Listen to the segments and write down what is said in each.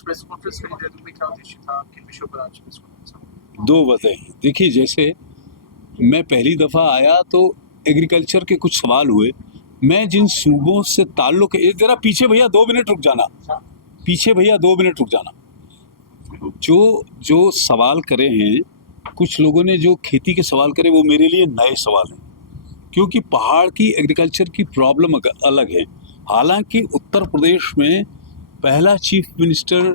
Press conference करी देहरादून में, क्या उद्देश्य था, किन विषयों पर आज प्रेस कॉन्फ्रेंस हुआ? दो वजह हैं। देखिए, जैसे मैं पहली दफ़ा आया तो एग्रीकल्चर के कुछ सवाल हुए। मैं जिन सूबों से ताल्लुक़ है, ज़रा पीछे भैया 2 मिनट रुक जाना, पीछे भैया 2 मिनट रुक जाना। जो जो सवाल करे हैं, कुछ लोगों ने जो खेती के सवाल करे, वो मेरे लिए नए सवाल हैं, क्योंकि पहाड़ की एग्रीकल्चर की प्रॉब्लम अलग है। हालांकि उत्तर प्रदेश में पहला चीफ मिनिस्टर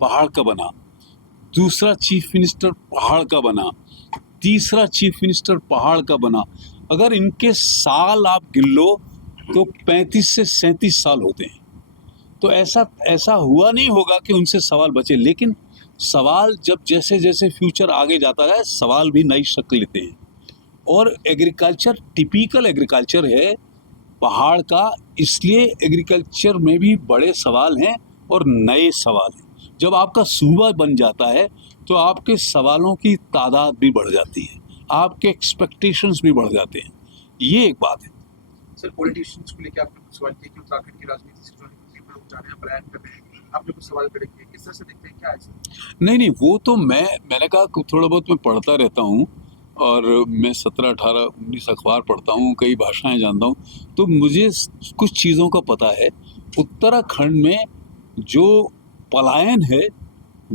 पहाड़ का बना, दूसरा चीफ मिनिस्टर पहाड़ का बना, तीसरा चीफ मिनिस्टर पहाड़ का बना। अगर इनके साल आप गिन लो तो 35 से 37 साल होते हैं। तो ऐसा हुआ नहीं होगा कि उनसे सवाल बचे, लेकिन सवाल जब जैसे जैसे फ्यूचर आगे जाता है, सवाल भी नई शक्ल लेते हैं। और एग्रीकल्चर टिपिकल एग्रीकल्चर है पहाड़ का, इसलिए एग्रीकल्चर में भी बड़े सवाल हैं और नए सवाल हैं। जब आपका सूबा बन जाता है तो आपके सवालों की तादाद भी बढ़ जाती है, आपके एक्सपेक्टेशंस भी बढ़ जाते हैं। ये एक बात है। सर, पॉलिटिशियंस को लेकर आपने कुछ सवाल किए कि उत्तराखंड की राजनीति से जो लोग जा रहे हैं, पलायन कर रहे हैं, आपने कुछ सवाल करेंगे, किस तरह से देखते हैं, क्या है सर? नहीं, वो तो मैंने कहा थोड़ा बहुत मैं पढ़ता रहता हूँ, और मैं 17, 18, 19 अखबार पढ़ता हूँ, कई भाषाएं जानता हूँ, तो मुझे कुछ चीज़ों का पता है। उत्तराखंड में जो पलायन है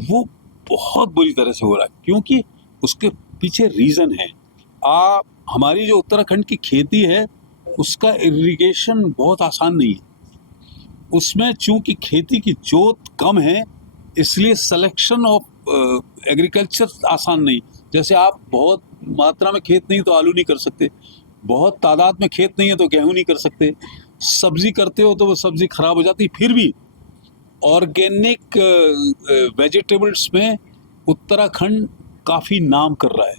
वो बहुत बुरी तरह से हो रहा है, क्योंकि उसके पीछे रीज़न है। हमारी जो उत्तराखंड की खेती है उसका इरिगेशन बहुत आसान नहीं है। उसमें चूंकि खेती की जोत कम है, इसलिए सिलेक्शन ऑफ एग्रीकल्चर आसान नहीं। जैसे आप बहुत मात्रा में खेत नहीं तो आलू नहीं कर सकते, बहुत तादाद में खेत नहीं है तो गेहूं नहीं कर सकते, सब्जी करते हो तो वो सब्जी खराब हो जाती। फिर भी ऑर्गेनिक वेजिटेबल्स में उत्तराखंड काफ़ी नाम कर रहा है,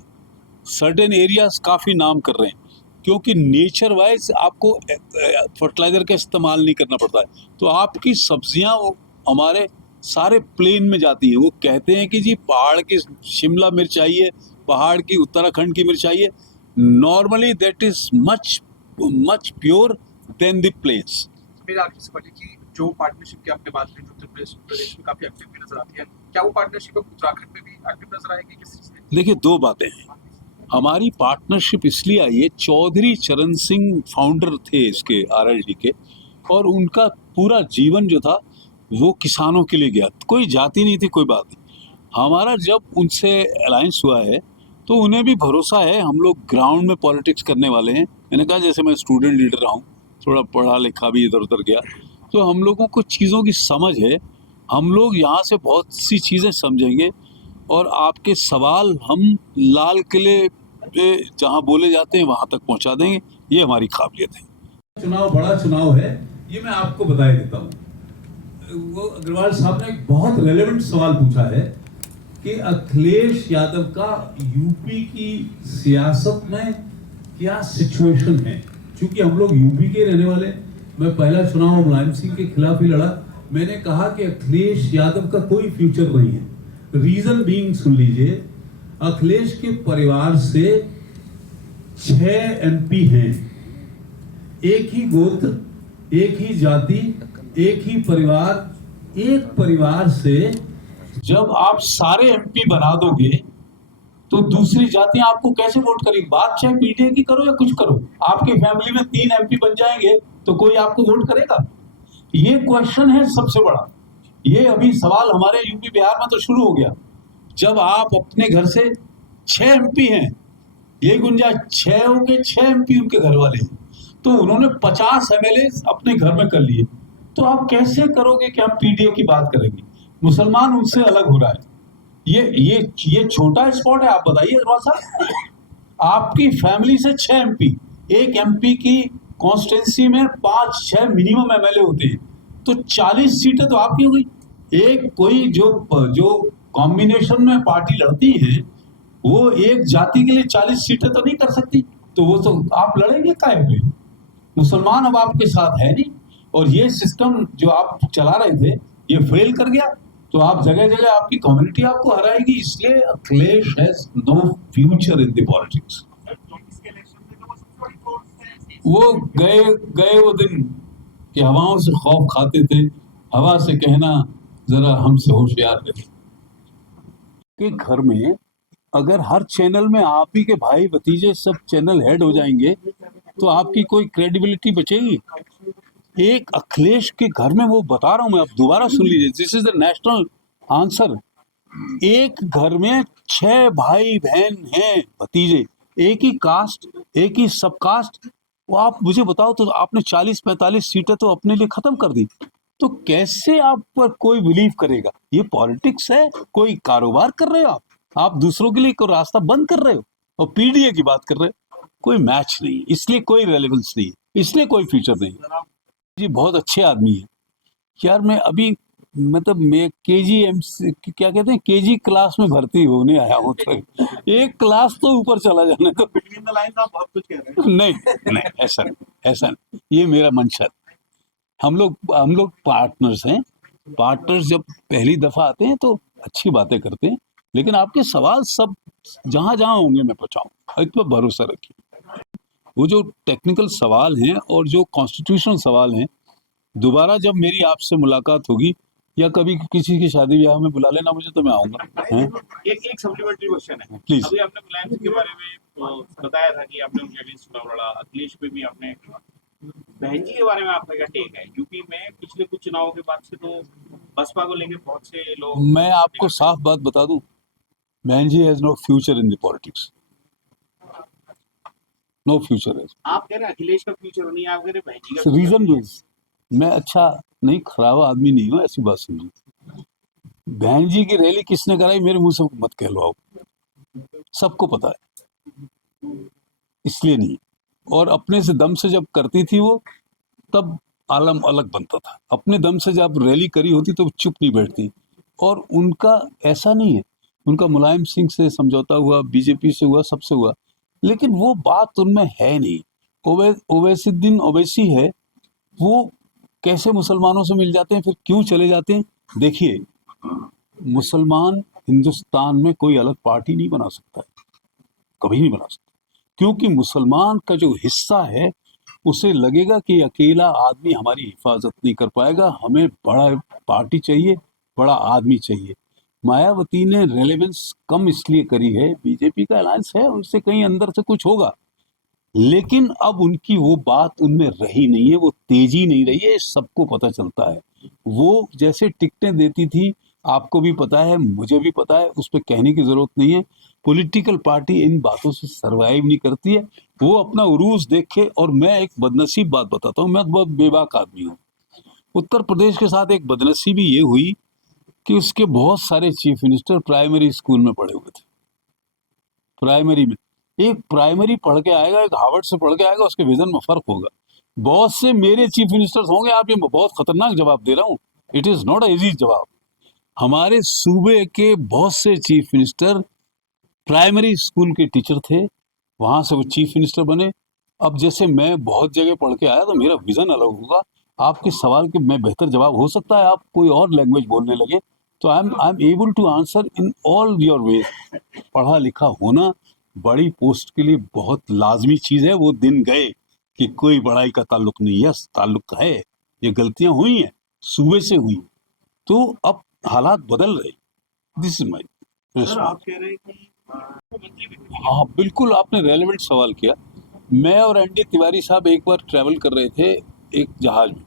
सर्टेन एरियाज काफ़ी नाम कर रहे हैं, क्योंकि नेचर वाइज आपको फर्टिलाइज़र का इस्तेमाल नहीं करना पड़ता है। तो आपकी सब्जियां हमारे सारे प्लेन में जाती हैं। वो कहते हैं कि जी पहाड़ की शिमला मिर्च चाहिए, पहाड़ की उत्तराखंड की मिर्च चाहिए। Normally that is much much pure than the plains. मेरा आखिरी सवाल है कि जो पार्टनरशिप की आपने बात की, जो उत्तर प्रदेश में काफी एक्टिव भी नजर आती है, क्या वो पार्टनरशिप उत्तराखंड में भी एक्टिव नजर आएगी, किस चीज़ में? देखिए, दो बातें हैं। हमारी पार्टनरशिप इसलिए आई है, चौधरी चरण सिंह फाउंडर थे इसके, आरएलडी के, और उनका पूरा जीवन जो था वो किसानों के लिए गया, कोई जाति नहीं थी, कोई बात नहीं। हमारा जब उनसे अलायंस हुआ है तो उन्हें भी भरोसा है हम लोग ग्राउंड में पॉलिटिक्स करने वाले हैं। मैंने कहा, जैसे मैं स्टूडेंट लीडर रहा हूँ, थोड़ा पढ़ा लिखा भी इधर उधर गया, तो हम लोगों को चीज़ों की समझ है। हम लोग यहाँ से बहुत सी चीज़ें समझेंगे, और आपके सवाल हम लाल किले पे जहाँ बोले जाते हैं वहाँ तक पहुँचा देंगे। ये हमारी काबिलियत है। चुनाव बड़ा चुनाव है, ये मैं आपको बता देता हूँ। वो अग्रवाल साहब ने एक बहुत रेलेवेंट सवाल पूछा है कि अखिलेश यादव का यूपी की सियासत में क्या सिचुएशन है। क्योंकि हम लोग यूपी के रहने वाले, मैं पहला चुनाव मुलायम सिंह के खिलाफ ही लड़ा। मैंने कहा कि अखिलेश यादव का कोई फ्यूचर नहीं है। रीजन बीइंग, सुन लीजिए, अखिलेश के परिवार से 6 एमपी हैं, एक ही गोत्र, एक ही जाति, एक ही परिवार। एक परिवार से जब आप सारे एमपी बना दोगे तो दूसरी जातियां आपको कैसे वोट करेगी? बात चाहे पीटीआई की करो या कुछ करो, आपकी फैमिली में 3 एमपी बन जाएंगे तो कोई आपको वोट करेगा? ये क्वेश्चन है सबसे बड़ा। ये अभी सवाल हमारे यूपी बिहार में तो शुरू हो गया। जब आप अपने घर से 6 एमपी हैं, यही गुंजाइश, 6 के 6 एमपी उनके घर वाले हैं, तो उन्होंने 50 एमएलए अपने घर में कर लिए, तो आप कैसे करोगे कि हम पीडीए की बात करेंगे? मुसलमान उनसे अलग हो रहा है। ये छोटा स्पॉट है, आप बताइए अग्रवाल साहब। आपकी फैमिली से 6 एमपी, एक एमपी की कॉन्स्टिट्यूंसी में 5-6 मिनिमम एमएलए होते हैं, तो 40 सीटें तो आपकी हो गई। एक कोई जो कॉम्बिनेशन में पार्टी लड़ती है, वो एक जाति के लिए 40 सीटें तो नहीं कर सकती, तो वो तो आप लड़ेंगे काहे पे? मुसलमान अब आपके साथ है नहीं, और ये सिस्टम जो आप चला रहे थे ये फेल कर गया, तो आप जगह जगह आपकी कम्युनिटी आपको हराएगी। इसलिए Akhilesh has no future in the politics. वो गए वो दिन कि हवाओं से खौफ खाते थे, हवा से कहना जरा हमसे होशियार रहे कि घर में अगर हर चैनल में आप ही के भाई भतीजे सब चैनल हेड हो जाएंगे तो आपकी कोई क्रेडिबिलिटी बचेगी? एक अखिलेश के घर में, वो बता रहा हूं मैं, आप दोबारा सुन लीजिए, this is the national answer. एक घर में 6 भाई बहन हैं, भतीजे, एक ही कास्ट, एक ही सब कास्ट। वो आप मुझे बताओ, तो आपने 40-45 सीटें तो अपने लिए खत्म कर दी, तो कैसे आप पर कोई बिलीव करेगा? ये पॉलिटिक्स है, कोई कारोबार कर रहे हो आप दूसरों के लिए कोई रास्ता बंद कर रहे हो और पीडीए की बात कर रहे हो। कोई मैच नहीं, इसलिए कोई रेलेवेंस नहीं, इसलिए कोई फ्यूचर नहीं। जी बहुत अच्छे आदमी है यार। मैं अभी मतलब मैं क्या कहते हैं, केजी क्लास में भर्ती होने आया हूँ, तो एक क्लास तो ऊपर चला जाने तो। बिटवीन द लाइंस आप बहुत कुछ कह रहे हैं। नहीं, ऐसा नहीं, ये मेरा मंशा है। हम लोग पार्टनर्स हैं। पार्टनर्स जब पहली दफा आते हैं तो अच्छी बातें करते हैं, लेकिन आपके सवाल सब जहां जहां होंगे मैं पहुंचाऊं, इस पर भरोसा रखिए। वो जो टेक्निकल सवाल हैं और जो कॉन्स्टिट्यूशनल सवाल हैं, दोबारा जब मेरी आपसे मुलाकात होगी या कभी किसी की शादी ब्याह में बुला लेना मुझे, तो मैं आऊंगा। एक सप्लीमेंट्री क्वेश्चन है। प्लीज। अभी आपने मुलायम सिंह के बारे में बताया था कि आपने उनके अगेंस्ट चुनाव लड़ा, अखिलेश पे भी आपने, बहन जी के बारे में आपका क्या टेक है? यूपी में पिछले कुछ चुनावों के बाद से तो बसपा को लेकर बहुत से लोग, मैं आपको साफ बात बता दूं, Behen ji has no future in the politics, no future है। आप कह रहे हैं अखिलेश का फ्यूचर नहीं है, आप कह रहे हैं बहन जी का रीजन वाइज मैं अच्छा नहीं, खराब आदमी नहीं हूँ, ऐसी बात समझिए। बहन जी की रैली किसने कराई, मेरे मुंह से मत कहलवाओ, सबको पता है, इसलिए नहीं। और अपने से दम से जब करती थी वो, तब आलम अलग बनता था। अपने दम से जब रैली करी होती तो चुप नहीं बैठती। और उनका ऐसा नहीं है, उनका मुलायम सिंह से समझौता हुआ, बीजेपी से हुआ, सबसे हुआ, लेकिन वो बात उनमें है नहीं। ओवैसीद्दीन ओवैसी है, वो कैसे मुसलमानों से मिल जाते हैं, फिर क्यों चले जाते हैं? देखिए, मुसलमान हिंदुस्तान में कोई अलग पार्टी नहीं बना सकता है, कभी नहीं बना सकता, क्योंकि मुसलमान का जो हिस्सा है उसे लगेगा कि अकेला आदमी हमारी हिफाजत नहीं कर पाएगा, हमें बड़ा पार्टी चाहिए, बड़ा आदमी चाहिए। मायावती ने रेलेवेंस कम इसलिए करी है, बीजेपी का अलायंस है, उनसे कहीं अंदर से कुछ होगा, लेकिन अब उनकी वो बात उनमें रही नहीं है, वो तेजी नहीं रही है, सबको पता चलता है। वो जैसे टिकटें देती थी, आपको भी पता है, मुझे भी पता है, उस पर कहने की जरूरत नहीं है। पॉलिटिकल पार्टी इन बातों से सरवाइव नहीं करती है, वो अपना उरूज देखे। और मैं एक बदनसीब बात बताता हूँ, मैं बहुत बेबाक आदमी हूँ। उत्तर प्रदेश के साथ एक बदनसीबी ये हुई कि उसके बहुत सारे चीफ मिनिस्टर प्राइमरी स्कूल में पढ़े हुए थे। प्राइमरी में एक प्राइमरी पढ़ के आएगा, एक हार्वर्ड से पढ़ के आएगा, उसके विजन में फर्क होगा। बहुत से मेरे चीफ मिनिस्टर्स होंगे, आप ये बहुत खतरनाक जवाब दे रहा हूँ, इट इज नॉट इजी जवाब। हमारे सूबे के बहुत से चीफ मिनिस्टर प्राइमरी स्कूल के टीचर थे, वहां से वो चीफ मिनिस्टर बने। अब जैसे मैं बहुत जगह पढ़ के आया तो मेरा विजन अलग होगा। आपके सवाल के मैं बेहतर जवाब हो सकता है, आप कोई और लैंग्वेज बोलने लगे तो I am able to answer in all your ways. पढ़ा लिखा होना बड़ी पोस्ट के लिए बहुत लाजमी चीज है। वो दिन गए कि कोई बड़ाई का ताल्लुक नहीं है, ताल्लुक है, ये गलतियां हुई हैं, सूबे से हुई, तो अब हालात बदल रहे। This is my. सर आप कह रहे हैं कि मुख्यमंत्री भी, हाँ बिल्कुल, आपने रेलेवेंट सवाल किया। मैं और एनडी तिवारी साहब एक बार ट्रैवल कर रहे थे एक जहाज में।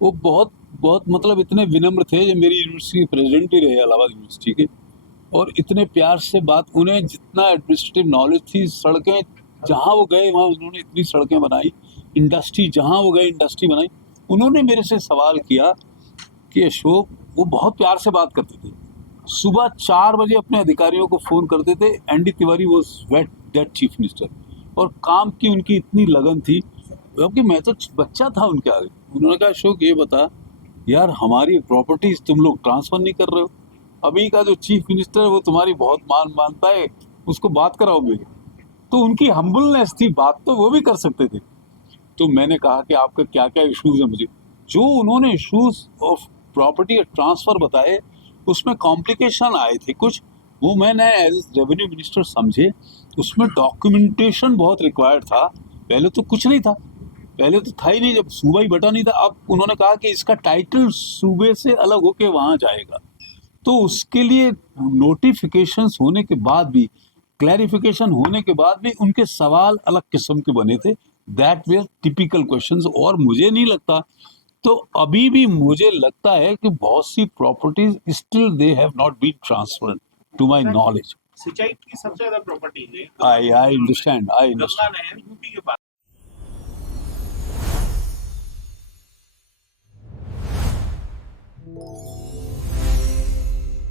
वो बहुत बहुत मतलब इतने विनम्र थे, जो मेरी यूनिवर्सिटी के प्रेसिडेंट भी रहे, इलाहाबाद यूनिवर्सिटी के, और इतने प्यार से बात, उन्हें जितना एडमिनिस्ट्रेटिव नॉलेज थी, सड़कें जहाँ वो गए वहाँ उन्होंने इतनी सड़कें बनाई, इंडस्ट्री जहाँ वो गए इंडस्ट्री बनाई। उन्होंने मेरे से सवाल किया कि अशोक, वो बहुत प्यार से बात करते थे, सुबह 4 बजे अपने अधिकारियों को फ़ोन करते थे। एनडी तिवारी वो वेट डेट चीफ मिनिस्टर, और काम की उनकी इतनी लगन थी, क्योंकि मैं तो बच्चा था उनके आगे। उन्होंने कहा, अशोक ये बता यार, हमारी प्रॉपर्टीज तुम लोग ट्रांसफ़र नहीं कर रहे हो, अभी का जो चीफ मिनिस्टर है वो तुम्हारी बहुत मानता है, उसको बात कराओ मेरी। तो उनकी हम्बलनेस थी, बात तो वो भी कर सकते थे। तो मैंने कहा कि आपका क्या क्या इश्यूज़ हैं, मुझे जो उन्होंने इश्यूज़ ऑफ प्रॉपर्टी ट्रांसफ़र बताए, उसमें कॉम्प्लिकेशन आए थे कुछ, वो मैंने एज रेवेन्यू मिनिस्टर समझे। उसमें डॉक्यूमेंटेशन बहुत रिक्वायर्ड था, पहले तो कुछ नहीं था। पहले तो था ही नहीं, जब सूबा ही बटा नहीं था। अब उन्होंने कहा कि इसका टाइटल सूबे से अलग होके वहां जाएगा, तो उसके लिए नोटिफिकेशंस होने के बाद भी, क्लैरिफिकेशन होने के बाद भी उनके सवाल अलग किस्म के बने थे। That were typical questions. और मुझे नहीं लगता, तो अभी भी मुझे लगता है कि बहुत सी properties still they have not been transferred to my knowledge. सिंचाई की सबसे ज्यादा प्रॉपर्टी है आई अंडरस्टैंड गंगा नहर यूपी के पास